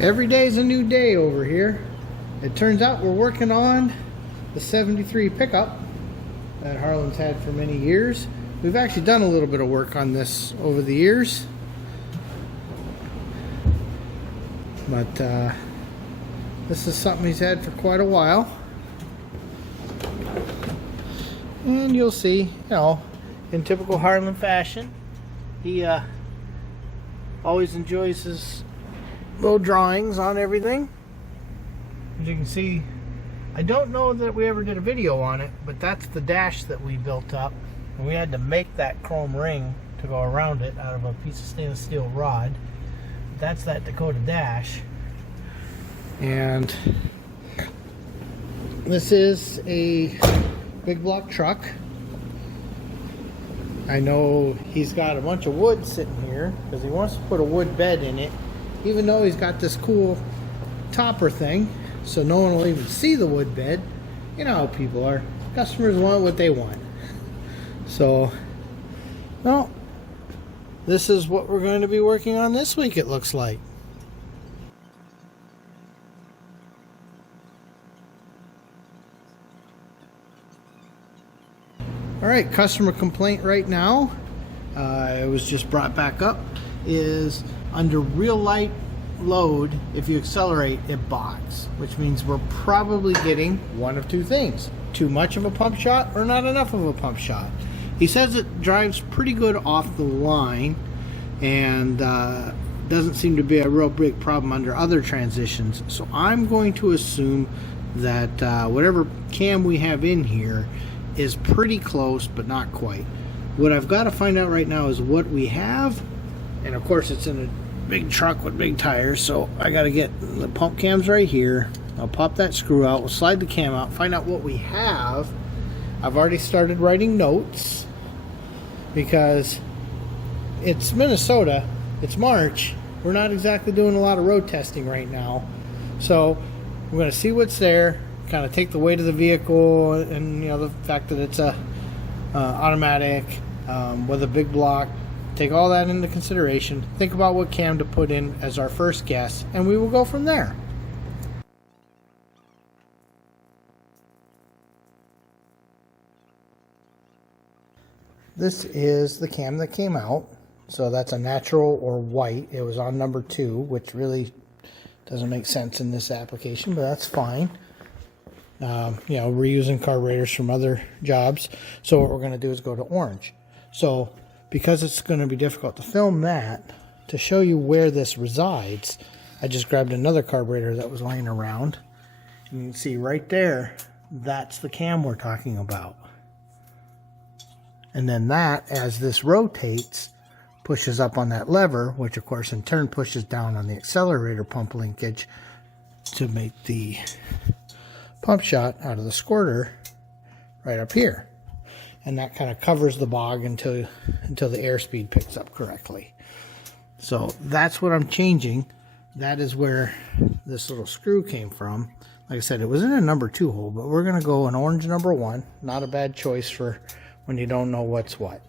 Every day's a new day over here. It turns out we're working on the 73 pickup that Harlan's had for many years. We've actually done a little bit of work on this over the years. But this is something he's had for quite a while. And you'll see, you know, in typical Harlan fashion, he always enjoys his little drawings on everything. As you can see, I don't know that we ever did a video on it, but that's the dash that we built up. And we had to make that chrome ring to go around it out of a piece of stainless steel rod. That's that Dakota dash. And this is a big block truck. I know he's got a bunch of wood sitting here because he wants to put a wood bed in it, even though he's got this cool topper thing, so no one will even see the wood bed. You know how people are. Customers want what they want. So, well, this is what we're going to be working on this week, it looks like. Alright, customer complaint right now, it was just brought back up, is under real light load, if you accelerate, it bogs, which means we're probably getting one of two things: too much of a pump shot or not enough of a pump shot. He says it drives pretty good off the line and doesn't seem to be a real big problem under other transitions, so I'm going to assume that whatever cam we have in here is pretty close, but not quite. What I've got to find out right now is what we have, and of course it's in a big truck with big tires, so I got to get the pump cams right here. I'll pop that screw out, we'll slide the cam out, find out what we have. I've already started writing notes because it's Minnesota, it's March, we're not exactly doing a lot of road testing right now, so we're going to see what's there, kind of take the weight of the vehicle and, you know, the fact that it's a automatic with a big block, take all that into consideration, think about what cam to put in as our first guess, and we will go from there. This is the cam that came out, so that's a natural or white. It was on number 2, which really doesn't make sense in this application, but that's fine. You know, we're using carburetors from other jobs, so what we're going to do is go to orange. So because it's going to be difficult to film that, to show you where this resides, I just grabbed another carburetor that was laying around, and you can see right there, that's the cam we're talking about. And then that, as this rotates, pushes up on that lever, which of course in turn pushes down on the accelerator pump linkage to make the pump shot out of the squirter right up here, and that kind of covers the bog until the airspeed picks up correctly. So that's what I'm changing. That is where this little screw came from. Like I said, it was in a number 2 hole, but we're going to go an orange number 1. Not a bad choice for when you don't know what's what.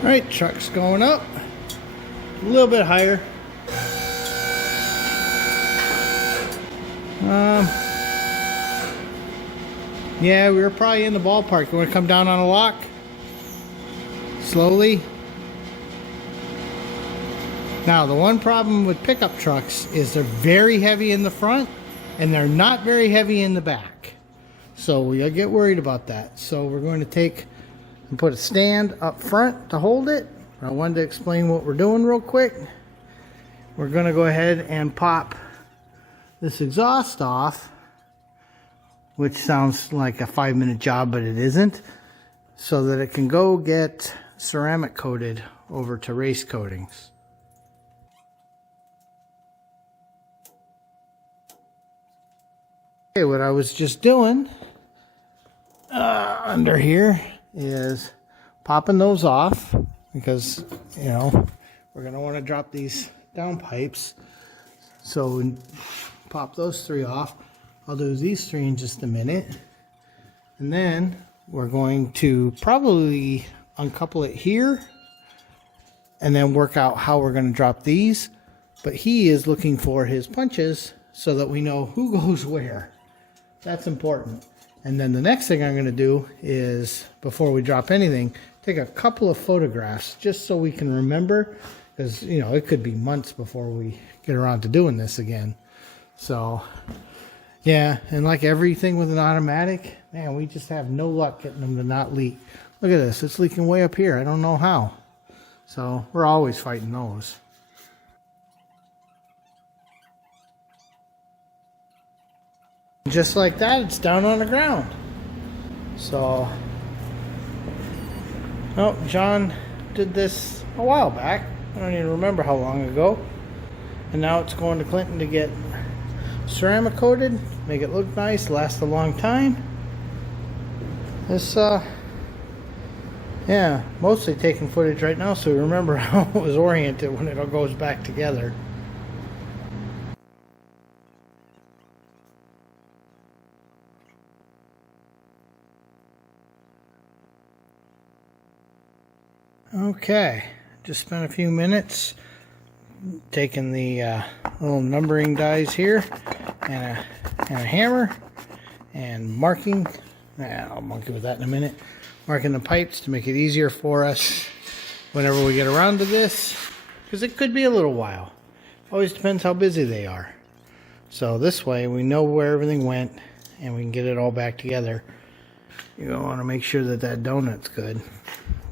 Alright, truck's going up a little bit higher. Yeah, we were probably in the ballpark. You want to come down on a lock? Slowly. Now, the one problem with pickup trucks is they're very heavy in the front and they're not very heavy in the back. So you'll get worried about that. So we're going to take and put a stand up front to hold it. I wanted to explain what we're doing real quick. We're going to go ahead and pop this exhaust off, which sounds like a 5-minute job, but it isn't, so that it can go get ceramic coated over to race coatings. Okay, what I was just doing under here is popping those off, because, you know, we're going to want to drop these down pipes. So we pop those 3 off. I'll do these 3 in just a minute. And then We're going to probably uncouple it here and then work out how we're going to drop these. But he is looking for his punches so that we know who goes where. That's important. And then the next thing I'm going to do is, before we drop anything, take a couple of photographs just so we can remember, because, you know, it could be months before we get around to doing this again. So, yeah, and like everything with an automatic, man, we just have no luck getting them to not leak. Look at this. It's leaking way up here. I don't know how. So we're always fighting those. Just like that, it's down on the ground. So, oh, John did this a while back. I don't even remember how long ago. And now it's going to Clinton to get ceramic coated, make it look nice, last a long time. This, yeah, mostly taking footage right now so we remember how it was oriented when it all goes back together. Okay, just spent a few minutes taking the little numbering dies here and a hammer and marking. I'll monkey with that in a minute. Marking the pipes to make it easier for us whenever we get around to this, because it could be a little while. Always depends how busy they are. So this way we know where everything went and we can get it all back together. You don't want to make sure that that donut's good.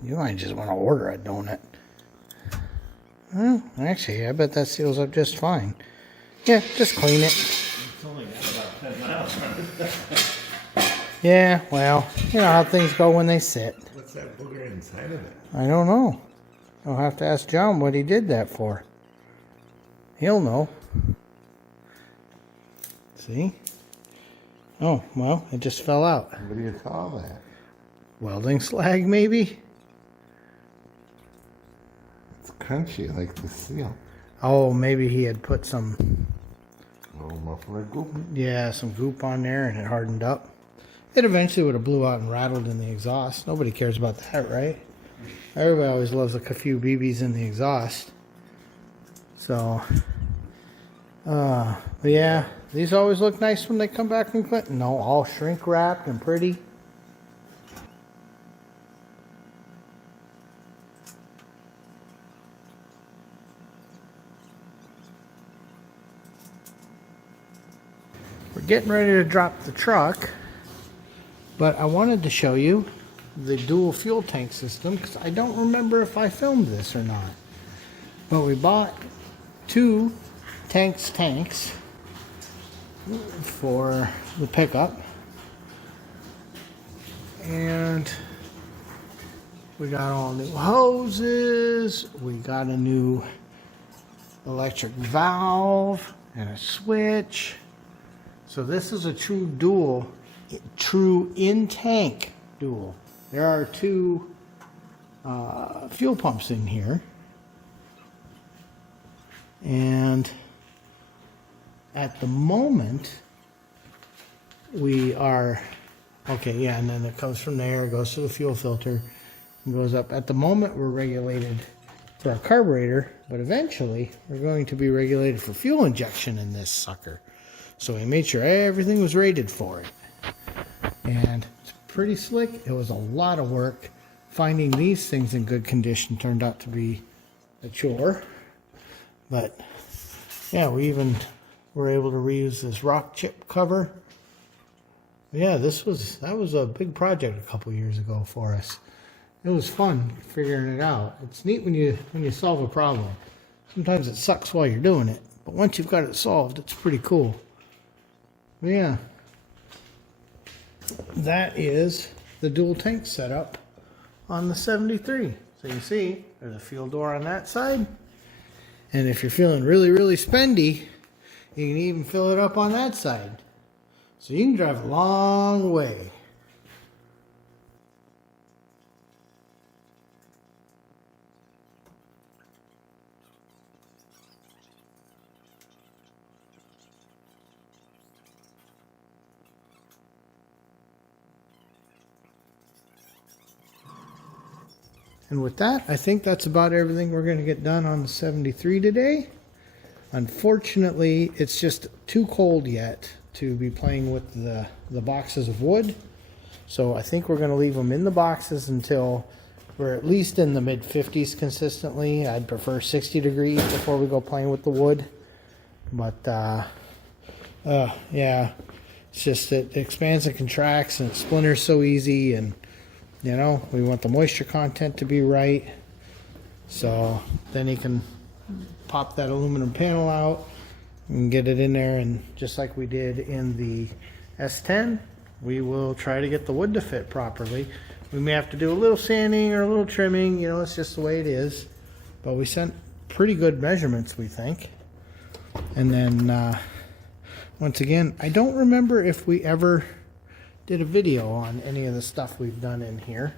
You might just want to order a donut. Well, actually, I bet that seals up just fine. Yeah, just clean it. It's only got about 10 miles on it. Yeah, well, you know how things go when they sit. What's that booger inside of it? I don't know. I'll have to ask John what he did that for. He'll know. See? Oh, well, it just fell out. What do you call that? Welding slag, maybe? It's crunchy like the seal. Oh, maybe he had put some, A little muffler goop. yeah, some goop on there and it hardened up. It eventually would have blew out and rattled in the exhaust. Nobody cares about that, right? Everybody always loves a few BBs in the exhaust. So, but yeah, these always look nice when they come back from Clinton. No, all shrink wrapped and pretty. We're getting ready to drop the truck, but I wanted to show you the dual fuel tank system because I don't remember if I filmed this or not. But we bought two tanks for the pickup, and we got all new hoses, we got a new electric valve and a switch. So this is a true dual, true in-tank dual. There are two fuel pumps in here. And at the moment, we are, okay, yeah, and then it comes from there, goes to the fuel filter, and goes up. At the moment, we're regulated for our carburetor, but eventually, we're going to be regulated for fuel injection in this sucker. So we made sure everything was rated for it. And it's pretty slick. It was a lot of work. Finding these things in good condition turned out to be a chore. But yeah, we even were able to reuse this rock chip cover. Yeah, that was a big project a couple years ago for us. It was fun figuring it out. It's neat when you solve a problem. Sometimes it sucks while you're doing it, but once you've got it solved, it's pretty cool. Yeah, that is the dual tank setup on the 73. So you see, there's a fuel door on that side. And if you're feeling really, really spendy, you can even fill it up on that side. So you can drive a long way. And with that, I think that's about everything we're going to get done on the 73 today. Unfortunately, it's just too cold yet to be playing with the boxes of wood. So I think we're going to leave them in the boxes until we're at least in the mid 50s consistently. I'd prefer 60 degrees before we go playing with the wood. But yeah, it's just it expands and contracts and it splinters so easy, and you know, we want the moisture content to be right. So then you can pop that aluminum panel out and get it in there, and just like we did in the S10, we will try to get the wood to fit properly. We may have to do a little sanding or a little trimming, you know, it's just the way it is. But we sent pretty good measurements, we think. And then, once again, I don't remember if we ever did a video on any of the stuff we've done in here.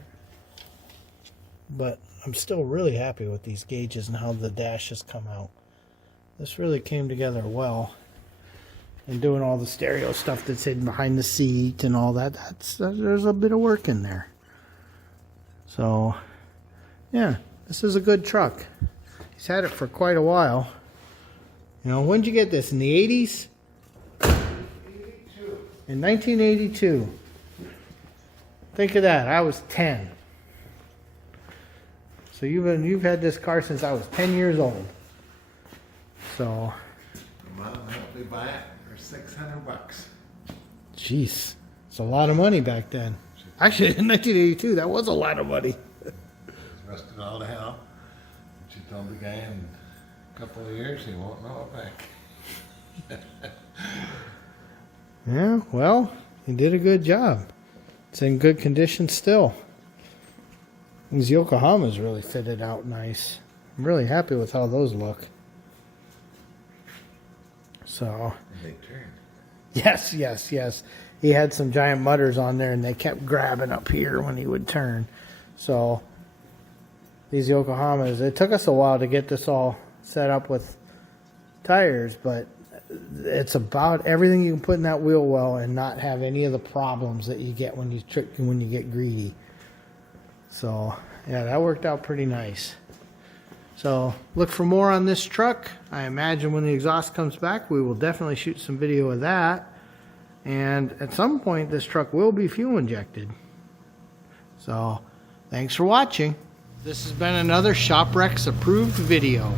But I'm still really happy with these gauges and how the dash has come out. This really came together well. And doing all the stereo stuff that's hidden behind the seat and all that, there's a bit of work in there. So, yeah, this is a good truck. He's had it for quite a while. You know, when did you get this? In the 80s? 82. In 1982. Think of that. I was 10. So you've had this car since I was 10 years old. So. Mom helped me buy it for $600. Jeez, it's a lot of money back then. Actually, in 1982, that was a lot of money. It was rusted all to hell. She told the guy in a couple of years he won't know it back. Yeah, well, he did a good job. It's in good condition still. These Yokohamas really fitted out nice. I'm really happy with how those look. So. They turned. Yes. He had some giant mutters on there, and they kept grabbing up here when he would turn. So these Yokohamas, it took us a while to get this all set up with tires, but it's about everything you can put in that wheel well and not have any of the problems that you get when you get greedy. So yeah, that worked out pretty nice. So look for more on this truck. I imagine when the exhaust comes back, we will definitely shoot some video of that. And at some point, this truck will be fuel injected. So thanks for watching. This has been another ShopRex approved video.